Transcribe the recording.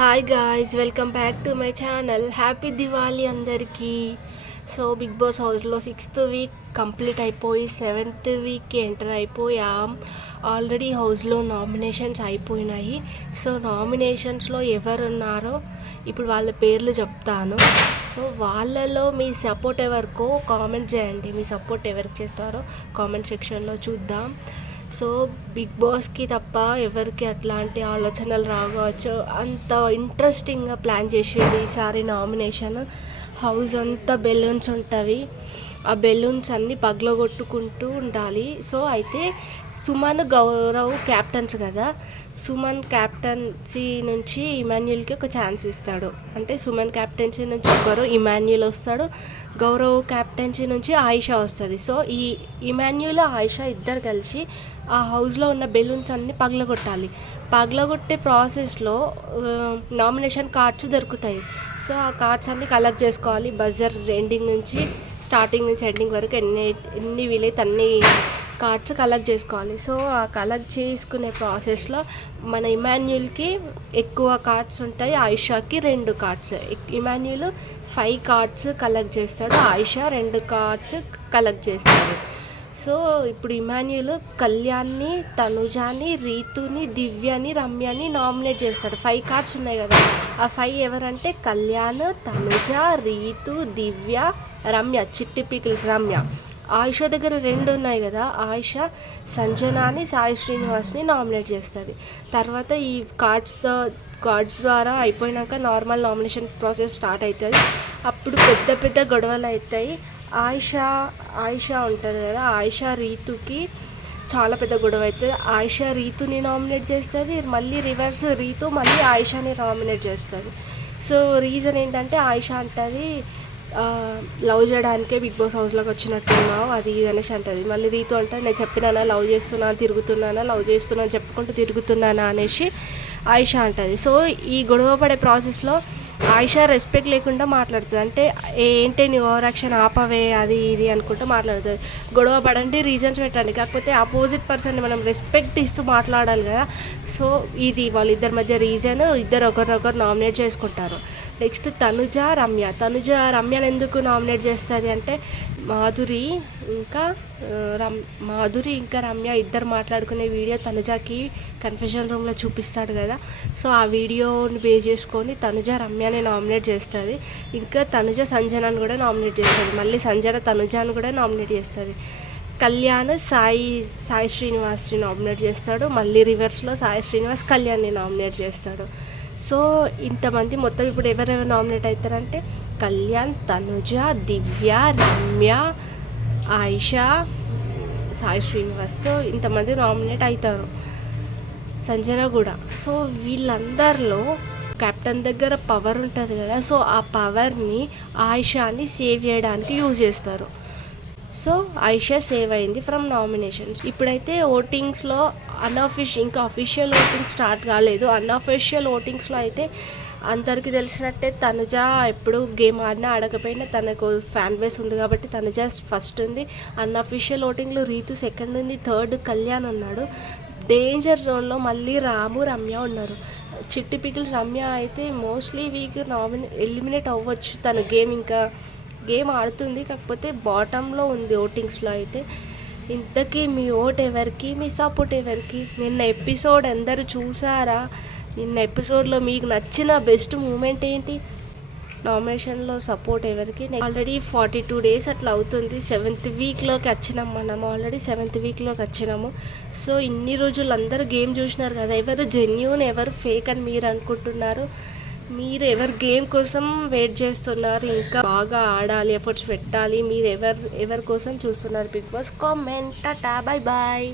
Hi guys, welcome back to my channel. Happy Diwali అందరికీ. So big boss హౌస్లో 6th week complete అయిపోయి 7th వీక్కి enter అయిపోయాం. Already హౌస్లో నామినేషన్స్ అయిపోయినాయి. సో నామినేషన్స్లో ఎవరున్నారో ఇప్పుడు వాళ్ళ పేర్లు చెప్తాను. సో వాళ్ళలో మీ సపోర్ట్ ఎవరికో కామెంట్ చేయండి. మీ సపోర్ట్ ఎవరికి చేస్తారో కామెంట్ సెక్షన్లో చూద్దాం. సో బిగ్ బాస్కి తప్ప ఎవరికి అట్లాంటి ఆలోచనలు రావచ్చు. అంత ఇంట్రెస్టింగ్గా ప్లాన్ చేసిండు ఈసారి నామినేషన్. హౌస్ అంతా బెలూన్స్ ఉంటవి. ఆ బెలూన్స్ అన్నీ పగలగొట్టుకుంటూ ఉండాలి. సో అయితే సుమన్, గౌరవ్ క్యాప్టెన్స్ కదా. సుమన్ క్యాప్టెన్సీ నుంచి ఇమాన్యుయల్కి ఒక ఛాన్స్ ఇస్తాడు. అంటే సుమన్ క్యాప్టెన్సీ నుంచి ఒకరు ఇమాన్యుయల్ వస్తాడు, గౌరవ్ క్యాప్టెన్సీ నుంచి ఆయిషా వస్తుంది. సో ఈ ఇమాన్యుయల్, ఆయిషా ఇద్దరు కలిసి ఆ హౌస్లో ఉన్న బెలూన్స్ అన్నీ పగలగొట్టాలి. పగలగొట్టే ప్రాసెస్లో నామినేషన్ కార్డ్స్ దొరుకుతాయి. సో ఆ కార్డ్స్ అన్నీ కలెక్ట్ చేసుకోవాలి. బజర్ ఎండింగ్ నుంచి స్టార్టింగ్ నుంచి ఎండింగ్ వరకు ఎన్ని వీలైతే అన్ని కార్డ్స్ కలెక్ట్ చేసుకోవాలి. సో ఆ కలెక్ట్ చేసుకునే ప్రాసెస్లో మన ఇమాన్యుయల్కి ఎక్కువ కార్డ్స్ ఉంటాయి, ఆయిషాకి 2 కార్డ్స్. ఇమాన్యుయల్ 5 కార్డ్స్ కలెక్ట్ చేస్తాడు, ఆయిషా 2 కార్డ్స్ కలెక్ట్ చేస్తాడు. సో ఇప్పుడు ఇమాన్యుయల్ కళ్యాణ్ని, తనుజాని, రీతుని, దివ్యని, రమ్యని నామినేట్ చేస్తాడు. 5 కార్డ్స్ ఉన్నాయి కదా. ఆ 5 ఎవరంటే కళ్యాణ్, తనుజ, రీతు, దివ్య, రమ్య, చిట్టి పీకిల్స్ రమ్య. ఆయిషా దగ్గర 2 ఉన్నాయి కదా. ఆయిషా సంజనాని, సాయి శ్రీనివాస్ని నామినేట్ చేస్తుంది. తర్వాత ఈ కార్డ్స్ ద్వారా అయిపోయినాక నార్మల్ నామినేషన్ ప్రాసెస్ స్టార్ట్ అవుతుంది. అప్పుడు పెద్ద పెద్ద గొడవలు అవుతాయి. ఆయిషా ఉంటుంది కదా, ఆయిషా రీతుకి చాలా పెద్ద గొడవ అవుతుంది. ఆయిషా రీతుని నామినేట్ చేస్తుంది, మళ్ళీ రివర్స్ రీతు మళ్ళీ ఆయిషాని నామినేట్ చేస్తుంది. సో రీజన్ ఏంటంటే ఆయిషా అంటుంది లవ్ చేయడానికే బిగ్ బాస్ హౌస్లోకి వచ్చినట్టున్నావు, అది ఇది అనేసి అంటుంది. మళ్ళీ రీతు అంటే నేను చెప్పినానా లవ్ చేస్తున్నా, తిరుగుతున్నానా, లవ్ చేస్తున్నా చెప్పుకుంటూ తిరుగుతున్నానా అనేసి ఆయిషా అంటుంది. సో ఈ గొడవ పడే ప్రాసెస్లో ఆయిషా రెస్పెక్ట్ లేకుండా మాట్లాడుతుంది. అంటే ఏంటి నీ ఓవర్ యాక్షన్ ఆపవే, అది ఇది అనుకుంటూ మాట్లాడుతుంది. గొడవ పడండి, రీజన్స్ పెట్టండి, కాకపోతే ఆపోజిట్ పర్సన్ని మనం రెస్పెక్ట్ ఇస్తూ మాట్లాడాలి కదా. సో ఇది వాళ్ళిద్దరి మధ్య రీజన్. ఇద్దరు ఒకరినొకరు నామినేట్ చేసుకుంటారు. నెక్స్ట్ తనుజ రమ్యను ఎందుకు నామినేట్ చేస్తుంది అంటే మాధురి ఇంకా రమ్య ఇద్దరు మాట్లాడుకునే వీడియో తనుజకి కన్ఫెషన్ రూమ్లో చూపిస్తాడు కదా. సో ఆ వీడియోని బేస్ చేసుకొని తనుజ రమ్యని నామినేట్ చేస్తుంది. ఇంకా తనుజ సంజనాన్ని కూడా నామినేట్ చేస్తుంది. మళ్ళీ సంజన తనుజాను కూడా నామినేట్ చేస్తుంది. కళ్యాణ్ సాయి శ్రీనివాస్ని నామినేట్ చేస్తాడు. మళ్ళీ రివర్స్లో సాయి శ్రీనివాస్ కళ్యాణ్ని నామినేట్ చేస్తాడు. సో ఇంతమంది మొత్తం ఇప్పుడు ఎవరెవరు నామినేట్ అవుతారంటే కళ్యాణ్, తనుజ, దివ్య, రమ్య, ఆయిషా, సాయి శ్రీనివాస్. సో ఇంతమంది నామినేట్ అవుతారు, సంజన కూడా. సో వీళ్ళందరిలో కెప్టెన్ దగ్గర పవర్ ఉంటుంది కదా. సో ఆ పవర్ని ఆయిషాని సేవ్ చేయడానికి యూజ్ చేస్తారు. సో ఆయిషా సేవ్ అయింది ఫ్రమ్ నామినేషన్స్. ఇప్పుడైతే ఓటింగ్స్లో ఇంకా అఫీషియల్ ఓటింగ్ స్టార్ట్ కాలేదు. అన్అఫీషియల్ ఓటింగ్స్లో అయితే అందరికీ తెలిసినట్టే తనుజ ఎప్పుడు గేమ్ ఆడినా ఆడకపోయినా తనకు ఫ్యాన్ బేస్ ఉంది కాబట్టి తనుజ ఫస్ట్ ఉంది. అన్అఫీషియల్ ఓటింగ్లో రీతు సెకండ్ ఉంది, థర్డ్ కళ్యాణ్ ఉన్నాడు. డేంజర్ జోన్లో మళ్ళీ రాము, రమ్య ఉన్నారు. చిట్టి పికిల్స్ రమ్య అయితే మోస్ట్లీ వీక్ ఎలిమినేట్ అవ్వచ్చు. తన గేమ్ ఆడుతుంది, కాకపోతే బాటంలో ఉంది ఓటింగ్స్లో. అయితే ఇంతకీ మీ ఓట్ ఎవరికి, మీ సపోర్ట్ ఎవరికి? నిన్న ఎపిసోడ్ అందరూ చూసారా? నిన్న ఎపిసోడ్లో మీకు నచ్చిన బెస్ట్ మూమెంట్ ఏంటి? నామినేషన్లో సపోర్ట్ ఎవరికి? ఆల్రెడీ 42 డేస్ అట్లా అవుతుంది. 7th వీక్లోకి వచ్చినాం మనం. ఆల్రెడీ 7th వీక్లోకి వచ్చినాము. సో ఇన్ని రోజులు అందరూ గేమ్ చూసినారు కదా. ఎవరు జెన్యూన్, ఎవరు ఫేక్ అని మీరు అనుకుంటున్నారు? మీరు ఎవరు గేమ్ కోసం వెయిట్ చేస్తున్నారు, ఇంకా బాగా ఆడాలి, ఎఫర్ట్స్ పెట్టాలి, మీరు ఎవరి కోసం చూస్తున్నారు Big Boss? Comment. Tata, bye bye.